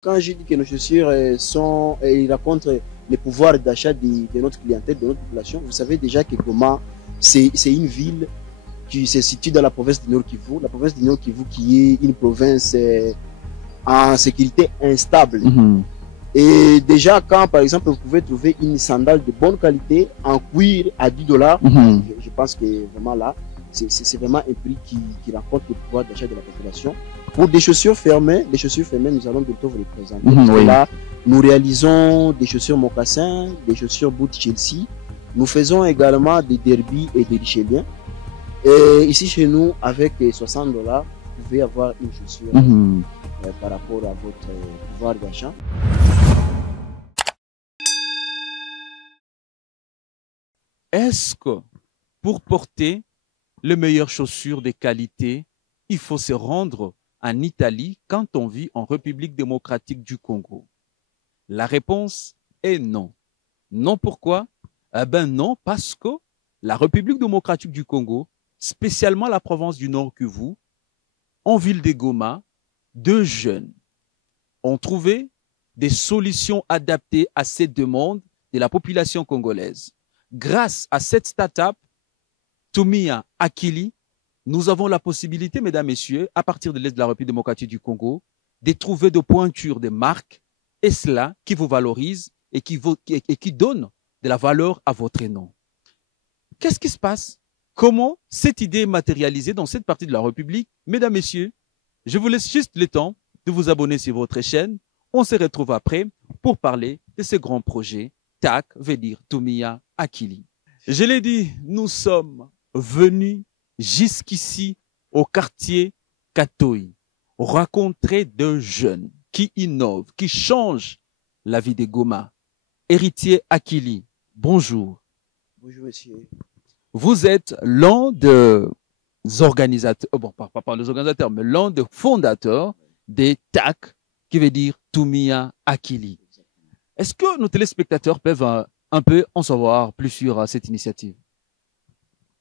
Quand je dis que nos chaussures ils racontent le pouvoir d'achat de notre clientèle, de notre population, vous savez déjà que Goma, c'est une ville qui se situe dans la province du Nord Kivu. La province du Nord Kivu qui est une province en sécurité instable. Et déjà, quand par exemple vous pouvez trouver une sandale de bonne qualité en cuir à 10 dollars, je pense que vraiment là, c'est vraiment un prix qui raconte le pouvoir d'achat de la population. Pour des chaussures fermées, nous allons bientôt vous les présenter. Oui. Là, nous réalisons des chaussures mocassins, des chaussures boot Chelsea. Nous faisons également des derby et des richeliens. Et ici chez nous, avec 60 dollars, vous pouvez avoir une chaussure par rapport à votre pouvoir d'achat. Est-ce que pour porter les meilleures chaussures de qualité, il faut se rendre en Italie quand on vit en République démocratique du Congo? La réponse est non. Non, pourquoi? Eh ben non, parce que la République démocratique du Congo, spécialement la province du Nord Kivu, en ville de Goma, deux jeunes ont trouvé des solutions adaptées à cette demande de la population congolaise. Grâce à cette start-up, Tumia Akili, nous avons la possibilité, mesdames, messieurs, à partir de l'Est de la République démocratique du Congo, de trouver des pointures de marques, et cela qui vous valorise et qui donne de la valeur à votre nom. Qu'est-ce qui se passe? Comment cette idée est matérialisée dans cette partie de la République? Mesdames, messieurs, je vous laisse juste le temps de vous abonner sur votre chaîne. On se retrouve après pour parler de ce grand projet. TAC veut dire Tumia Akili. Je l'ai dit, nous sommes venus jusqu'ici au quartier Katoi, rencontrer deux jeunes qui innovent, qui changent la vie des Goma. Héritier Akili, bonjour. Bonjour monsieur. Vous êtes l'un des organisateurs, bon, pas les organisateurs, mais l'un des fondateurs des TAC, qui veut dire Tumia Akili. Est-ce que nos téléspectateurs peuvent un peu en savoir plus sur cette initiative?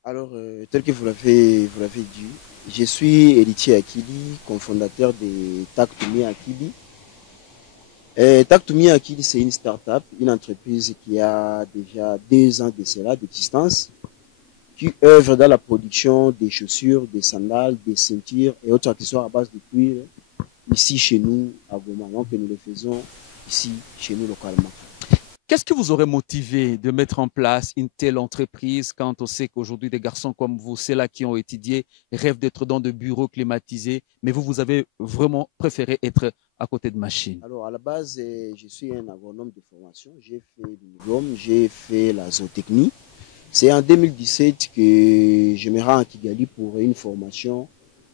Alors, tel que vous l'avez dit, je suis Héritier Akili, cofondateur de TAC Tumia Akili. TAC Tumia Akili, c'est une start-up, une entreprise qui a déjà 2 ans de cela, d'existence, qui œuvre dans la production des chaussures, des sandales, des ceintures et autres accessoires à base de cuir, ici chez nous à Goma. Donc, nous le faisons ici chez nous localement. Qu'est-ce qui vous aurait motivé de mettre en place une telle entreprise quand on sait qu'aujourd'hui des garçons comme vous, ceux-là qui ont étudié, rêvent d'être dans de bureaux climatisés, mais vous avez vraiment préféré être à côté de machines? Alors à la base, je suis un agronome de formation. J'ai fait le diplôme, j'ai fait la zootechnie. C'est en 2017 que je me rends à Kigali pour une formation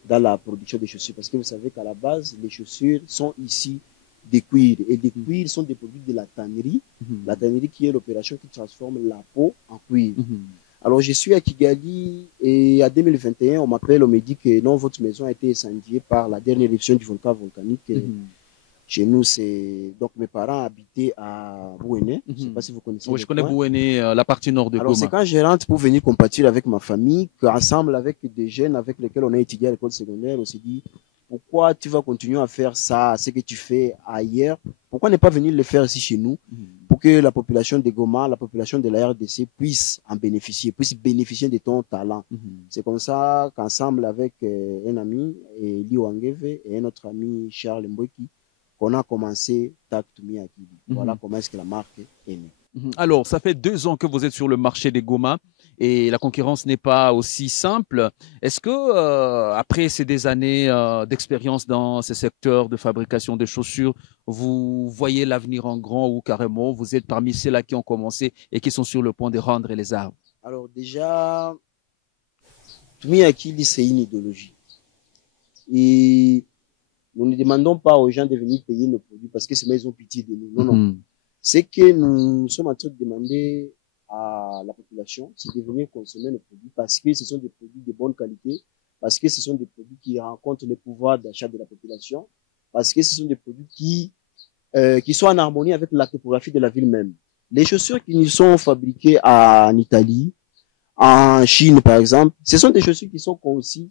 dans la production des chaussures. Parce que vous savez qu'à la base, les chaussures sont ici des cuirs. Et les cuirs sont des produits de la tannerie. La tannerie qui est l'opération qui transforme la peau en cuir. Alors je suis à Kigali et en 2021, on m'appelle, on me dit que non, votre maison a été incendiée par la dernière éruption du volcan volcanique. Chez nous, c'est... Donc mes parents habitaient à Bouéné. Je ne sais pas si vous connaissez. Oui, je connais Bouéné, la partie nord de Goma. Alors c'est quand je rentre pour venir compatir avec ma famille, qu'ensemble avec des jeunes avec lesquels on a étudié à l'école secondaire, on s'est dit, pourquoi tu vas continuer à faire ça, ce que tu fais ailleurs? Pourquoi ne pas venir le faire ici chez nous pour que la population de Goma, la population de la RDC puisse en bénéficier, puisse bénéficier de ton talent. C'est comme ça qu'ensemble avec un ami, Eli Wangeve, et un autre ami, Charles Mbweki, qu'on a commencé TAC Tumia Akili. Voilà comment est-ce que la marque est née. Alors, ça fait 2 ans que vous êtes sur le marché des Goma et la concurrence n'est pas aussi simple. Est-ce que, après ces années d'expérience dans ce secteur de fabrication de chaussures, vous voyez l'avenir en grand ou carrément vous êtes parmi ceux-là qui ont commencé et qui sont sur le point de rendre les arbres? Alors déjà, Tumia Akili, c'est une idéologie. Et nous ne demandons pas aux gens de venir payer nos produits parce que c'est ils ont pitié de nous. Non, non. C'est que nous sommes en train de demander à la population, c'est de venir consommer nos produits parce que ce sont des produits de bonne qualité, parce que ce sont des produits qui rencontrent le pouvoir d'achat de la population, parce que ce sont des produits qui sont en harmonie avec la topographie de la ville même. Les chaussures qui nous sont fabriquées en Italie, en Chine par exemple, ce sont des chaussures qui sont conçues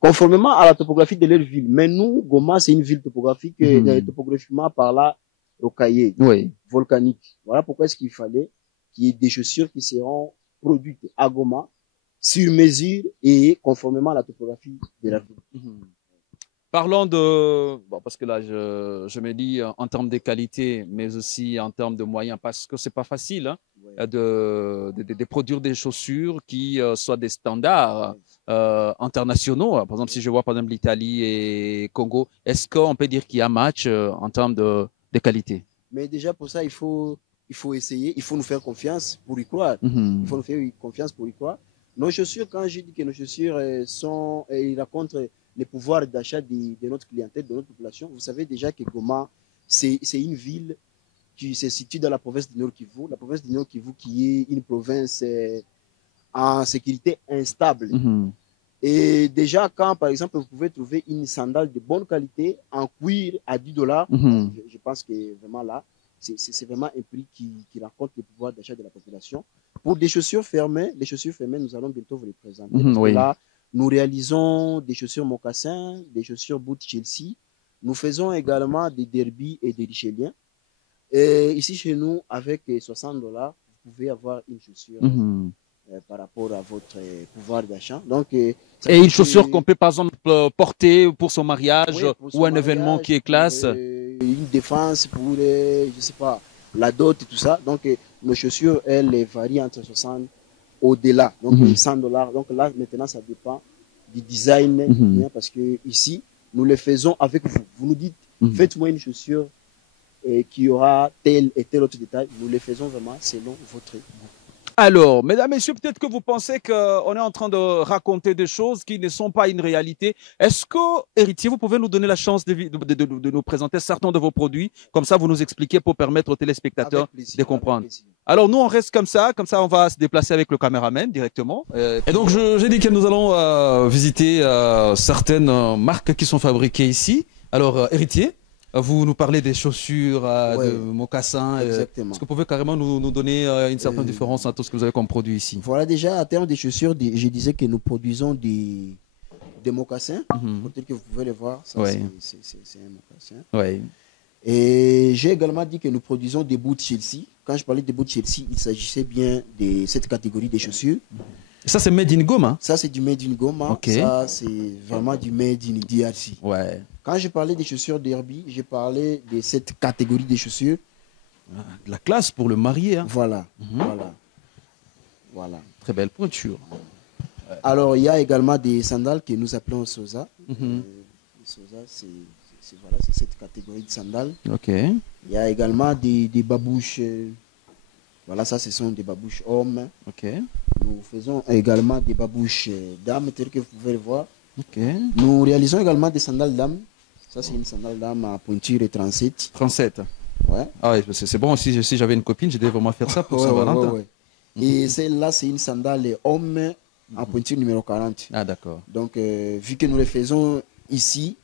conformément à la topographie de leur ville. Mais nous, Goma, c'est une ville topographique, topographiquement par là, rocaillée, Oui. volcanique. Voilà pourquoi est-ce qu'il fallait qu'il y ait des chaussures qui seront produites à Goma, sur mesure et conformément à la topographie de la ville. Parlons de, bon, parce que là, je me dis en termes de qualité, mais aussi en termes de moyens, parce que c'est pas facile hein, Ouais. de produire des chaussures qui soient des standards internationaux. Par exemple, si je vois par exemple l'Italie et Congo, est-ce qu'on peut dire qu'il y a un match en termes de qualité? Mais déjà pour ça, il faut essayer, il faut nous faire confiance pour y croire. Il faut nous faire confiance pour y croire. Nos chaussures, quand je dis que nos chaussures ils racontent les pouvoirs d'achat de notre clientèle, de notre population, vous savez déjà que Goma, c'est une ville qui se situe dans la province du Nord Kivu. La province du Nord Kivu qui est une province en sécurité instable. Et déjà, quand par exemple vous pouvez trouver une sandale de bonne qualité en cuir à $10, je pense que vraiment là, c'est vraiment un prix qui raconte le pouvoir d'achat de la population. Pour des chaussures fermées, nous allons bientôt vous les présenter. Parce que là, nous réalisons des chaussures mocassins, des chaussures boot Chelsea. Nous faisons également des derby et des richeliens. Et ici chez nous, avec $60, vous pouvez avoir une chaussure par rapport à votre pouvoir d'achat. Donc, et une chaussure qu'on peut par exemple porter pour son mariage ou un événement qui est classe. Une défense pour, je sais pas, la dot et tout ça. Donc, nos chaussures, elles varient entre 60 au-delà. Donc, $100. Donc là, maintenant, ça dépend du design. Parce que ici, nous les faisons avec vous. Vous nous dites, faites-moi une chaussure qui aura tel et tel autre détail. Nous les faisons vraiment selon votre goût. Alors, mesdames, messieurs, peut-être que vous pensez qu'on est en train de raconter des choses qui ne sont pas une réalité. Est-ce que, héritier, vous pouvez nous donner la chance de nous présenter certains de vos produits? Comme ça, vous nous expliquez pour permettre aux téléspectateurs de comprendre. Alors, nous, on reste comme ça on va se déplacer avec le caméraman directement. Et donc, j'ai dit que nous allons visiter certaines marques qui sont fabriquées ici. Alors, héritier, vous nous parlez des chaussures, de mocassins. Est-ce que vous pouvez carrément nous donner une certaine différence entre ce que vous avez comme produit ici? Voilà, déjà, en termes de chaussures, je disais que nous produisons des mocassins. Peut-être que vous pouvez les voir. Ça, c'est un mocassin. Et j'ai également dit que nous produisons des boots Chelsea. Quand je parlais des boots Chelsea, il s'agissait bien de cette catégorie de chaussures. Ça, c'est made in Goma? Ça, c'est du made in Goma. Ça, c'est vraiment du made in DRC. Quand je parlais des chaussures derby, j'ai parlé de cette catégorie de chaussures. De la classe pour le marié. Hein. Voilà. Très belle pointure. Alors, il y a également des sandales que nous appelons Sosa. Sosa, c'est cette catégorie de sandales. Il y a également des babouches. Voilà, ça, ce sont des babouches hommes. Nous faisons également des babouches dames, telles que vous pouvez le voir. Nous réalisons également des sandales dames. Ça, c'est une sandale dame à pointure 37. 37. Ah oui, c'est bon, si j'avais une copine, je devais vraiment faire ça pour Saint-Valentin. Et celle-là, c'est une sandale homme à pointure numéro 40. Ah, d'accord. Donc, vu que nous les faisons ici,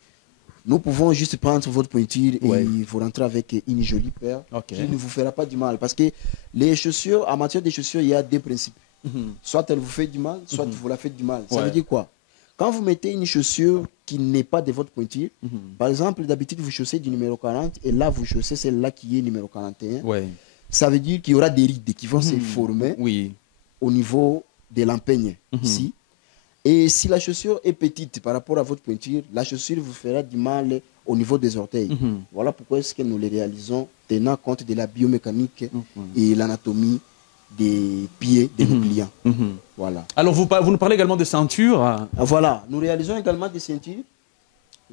nous pouvons juste prendre votre pointure et vous rentrer avec une jolie paire qui ne vous fera pas du mal. Parce que les chaussures, en matière de chaussures, il y a deux principes. Soit elle vous fait du mal, soit vous la faites du mal. Ça veut dire quoi? Quand vous mettez une chaussure qui n'est pas de votre pointure, par exemple, d'habitude, vous chaussez du numéro 40 et là, vous chaussez celle-là qui est numéro 41. Ça veut dire qu'il y aura des rides qui vont se former au niveau de l'empeigne ici. Et si la chaussure est petite par rapport à votre pointure, la chaussure vous fera du mal au niveau des orteils. Voilà pourquoi est-ce que nous les réalisons tenant compte de la biomécanique et l'anatomie des pieds de nos clients. Voilà. Alors, vous nous parlez également de ceintures. Voilà, nous réalisons également des ceintures.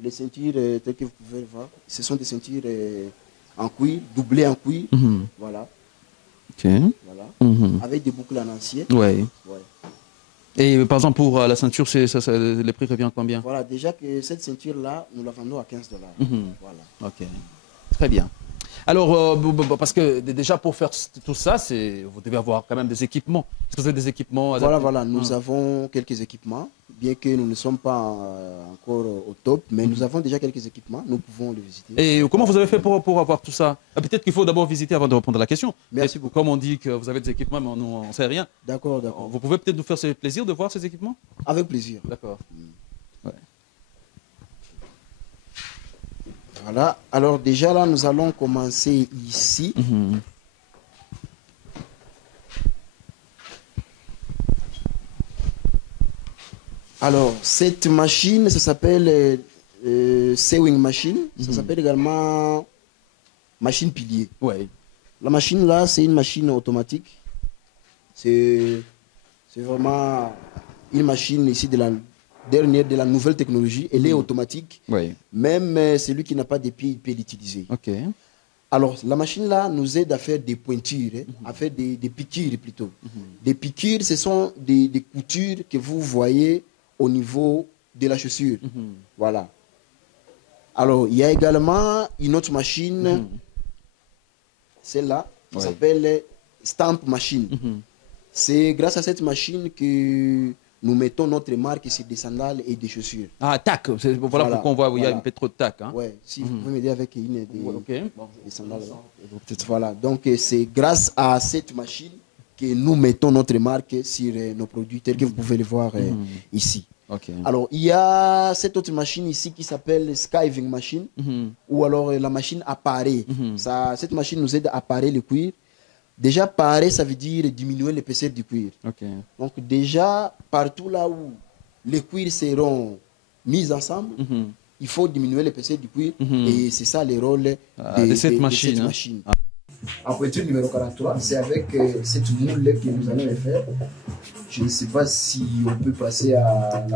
Les ceintures, telles que vous pouvez le voir, ce sont des ceintures en cuir, doublées en cuir. Voilà. Voilà. Avec des boucles en acier. Et par exemple, pour la ceinture, le prix revient combien? Voilà, déjà que cette ceinture-là, nous la vendons à $15. Voilà. Très bien. Alors, parce que déjà pour faire tout ça, vous devez avoir quand même des équipements. Est-ce que vous avez des équipements adaptés? Voilà, nous avons quelques équipements, bien que nous ne sommes pas encore au top, mais nous avons déjà quelques équipements, nous pouvons les visiter. Et comment vous avez fait pour avoir tout ça? Peut-être qu'il faut d'abord visiter avant de répondre à la question. Merci beaucoup. Comme on dit que vous avez des équipements, mais nous, on ne sait rien. D'accord. Vous pouvez peut-être nous faire ce plaisir de voir ces équipements? Avec plaisir. D'accord. Voilà. Alors déjà là, nous allons commencer ici. Alors, cette machine, ça s'appelle sewing machine. Ça s'appelle également machine pilier. Ouais. La machine là, c'est une machine automatique. C'est vraiment une machine ici de la dernière, de la nouvelle technologie. Elle est automatique. Ouais. Même celui qui n'a pas de pieds, il peut l'utiliser. Ok. Alors, la machine là nous aide à faire des pointures, à faire des piqûres plutôt. Des piqûres, ce sont des coutures que vous voyez au niveau de la chaussure. Voilà. Alors, il y a également une autre machine, celle-là, qui s'appelle Stamp Machine. C'est grâce à cette machine que nous mettons notre marque sur des sandales et des chaussures. Ah, tac, voilà pourquoi on voit où il y a un peu trop de tac. Hein. Ouais, si vous pouvez m'aider avec une des sandales. Ok. Voilà, donc c'est grâce à cette machine que nous mettons notre marque sur nos produits tels que vous pouvez les voir ici. Okay. Alors, il y a cette autre machine ici qui s'appelle Skiving Machine, ou alors la machine à parer. Cette machine nous aide à parer le cuir. Déjà, parer, ça veut dire diminuer l'épaisseur du cuir. Okay. Donc, déjà, partout là où les cuirs seront mis ensemble, il faut diminuer l'épaisseur du cuir. Et c'est ça le rôle de cette machine. En pointure numéro 43, c'est avec cette moule que nous allons le faire. Je ne sais pas si on peut passer à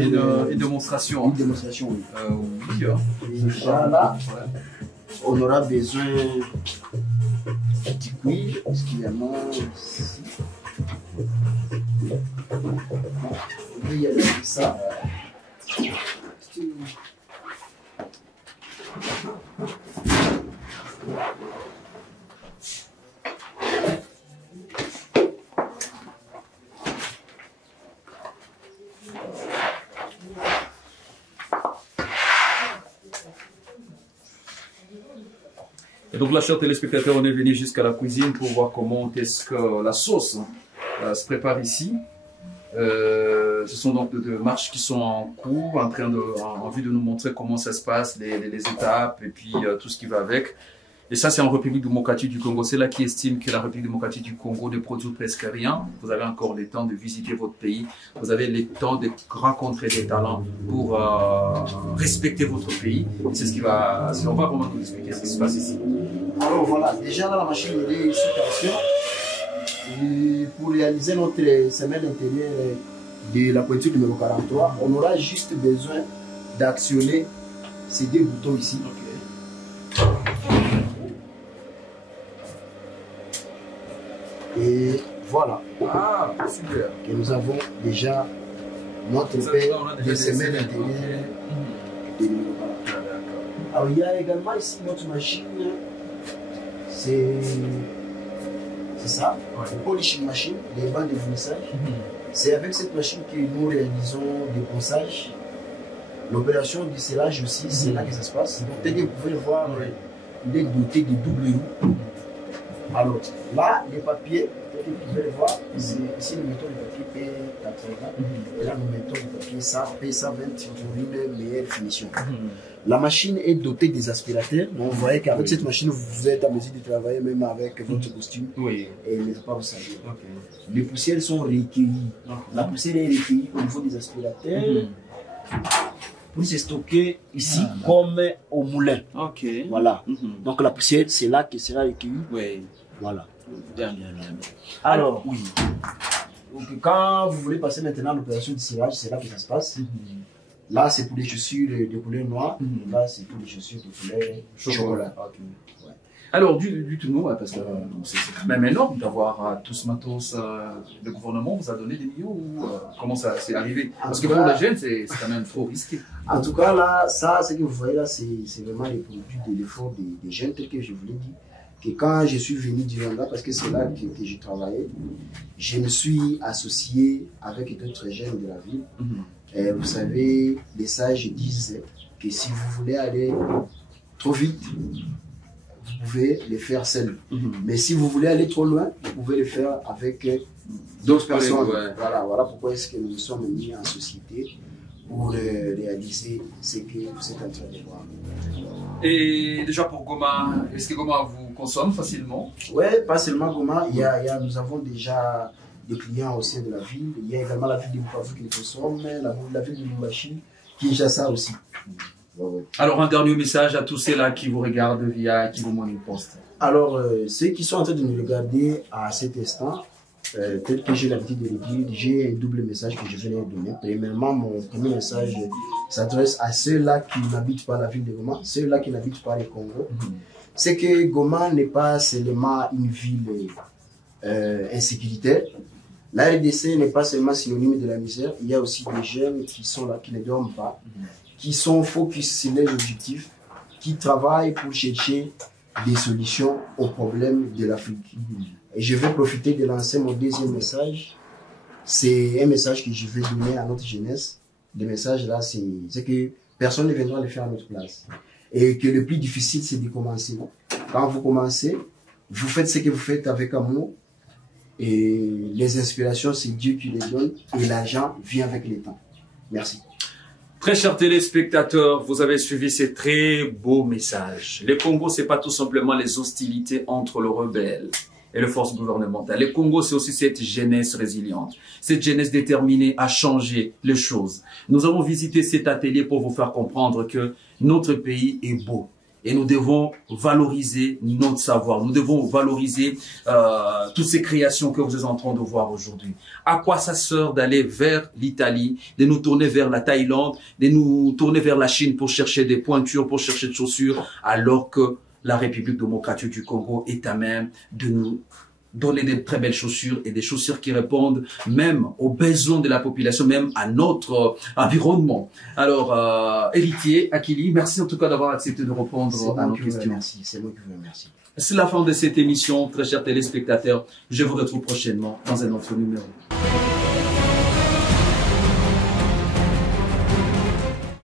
une démonstration. Une démonstration, oui. Oui. Déjà là, on aura besoin du cuir, parce qu'il y en a ici. On peut y aller avec ça. Et donc là, chers téléspectateurs, on est venu jusqu'à la cuisine pour voir comment est-ce que la sauce se prépare ici. Ce sont donc deux marches qui sont en cours, en vue de nous montrer comment ça se passe, les étapes et puis tout ce qui va avec. Et ça, c'est en République démocratique du Congo. C'est là qui estime que la République démocratique du Congo ne produit presque rien. Vous avez encore le temps de visiter votre pays. Vous avez le temps de rencontrer des talents pour respecter votre pays. C'est ce qui va... On va vraiment vous expliquer ce qui se passe ici. Alors voilà, déjà là, la machine est sous tension. Et pour réaliser notre semelle intérieure de la pointure numéro 43, on aura juste besoin d'actionner ces deux boutons ici. Et voilà. Ah, super. Et nous avons déjà notre paire de semelles intérieures de numéro 43. Alors il y a également ici notre machine. C'est ça, une polishing machine, les bancs de vernissage. C'est avec cette machine que nous réalisons des ponçages. L'opération du scellage aussi, c'est là que ça se passe. Donc, tel que vous pouvez le voir, il est doté de double roue. Alors, là, les papiers, tel que vous pouvez le voir, ici nous mettons le papier P80 et là nous mettons le papier P120 pour une meilleure finition. La machine est dotée des aspirateurs. Donc, vous voyez qu'avec cette machine, vous êtes en mesure de travailler même avec votre costume et ne va pas vous salir. Les poussières sont recueillies. La poussière est recueillie au niveau des aspirateurs pour se stocker ici comme au moulin. Voilà. Donc, la poussière, c'est là qu'elle sera recueillie. Voilà. Alors, donc, quand vous voulez passer maintenant à l'opération de cirage, c'est là que ça se passe. Là, c'est pour les chaussures de couleur noire. Là, c'est pour les chaussures de couleur chocolat. Alors, dites-nous, parce que c'est quand même énorme d'avoir tout ce matos. Le gouvernement vous a donné des millions ou comment ça s'est arrivé? Parce que pour les jeunes, c'est quand même trop risqué. En tout cas, là, ça, ce que vous voyez là, c'est vraiment les produits de l'effort des jeunes, tel que je vous l'ai dit. Que quand je suis venu du Rwanda, parce que c'est là que je travaillais, je me suis associé avec d'autres jeunes de la ville. Et vous savez, les sages disent que si vous voulez aller trop vite, vous pouvez les faire seuls. Mais si vous voulez aller trop loin, vous pouvez le faire avec d'autres personnes. Voilà pourquoi est-ce que nous sommes mis en société pour réaliser ce que vous êtes en train de voir. Et déjà pour Goma, est-ce que Goma vous consomme facilement? Oui, pas seulement Goma, nous avons déjà des clients au sein de la ville. Il y a également la ville de Bukavu qui les consomme, la ville de Lubumbashi, Kinshasa aussi. Ouais. Alors, un dernier message à tous ceux-là qui vous regardent via Kivu Morning Post. Alors, ceux qui sont en train de nous regarder à cet instant, tel que j'ai l'habitude de le dire, j'ai un double message que je vais leur donner. Premièrement, mon premier message s'adresse à ceux-là qui n'habitent pas la ville de Goma, ceux-là qui n'habitent pas le Congo. C'est que Goma n'est pas seulement une ville insécuritaire. La RDC n'est pas seulement synonyme de la misère, il y a aussi des jeunes qui sont là, qui ne dorment pas, qui sont focus sur les objectifs, qui travaillent pour chercher des solutions aux problèmes de l'Afrique. Et je vais profiter de lancer mon deuxième message. C'est un message que je vais donner à notre jeunesse. Le message là, c'est que personne ne viendra le faire à notre place. Et que le plus difficile, c'est de commencer. Quand vous commencez, vous faites ce que vous faites avec amour. Et les inspirations, c'est Dieu qui les donne. Et l'argent vient avec le temps. Merci. Très chers téléspectateurs, vous avez suivi ces très beaux messages. Le Congo, c'est pas tout simplement les hostilités entre le rebelle et les forces gouvernementales. Le Congo, c'est aussi cette jeunesse résiliente, cette jeunesse déterminée à changer les choses. Nous avons visité cet atelier pour vous faire comprendre que notre pays est beau. Et nous devons valoriser notre savoir. Nous devons valoriser toutes ces créations que vous êtes en train de voir aujourd'hui. À quoi ça sert d'aller vers l'Italie, de nous tourner vers la Thaïlande, de nous tourner vers la Chine pour chercher des pointures, pour chercher des chaussures, alors que la République démocratique du Congo est à même de nous donner des très belles chaussures et des chaussures qui répondent même aux besoins de la population, même à notre environnement. Alors, héritier Akili, merci en tout cas d'avoir accepté de répondre à nos questions. Merci, c'est moi qui vous remercie. C'est la fin de cette émission, très chers téléspectateurs. Je vous retrouve prochainement dans un autre numéro.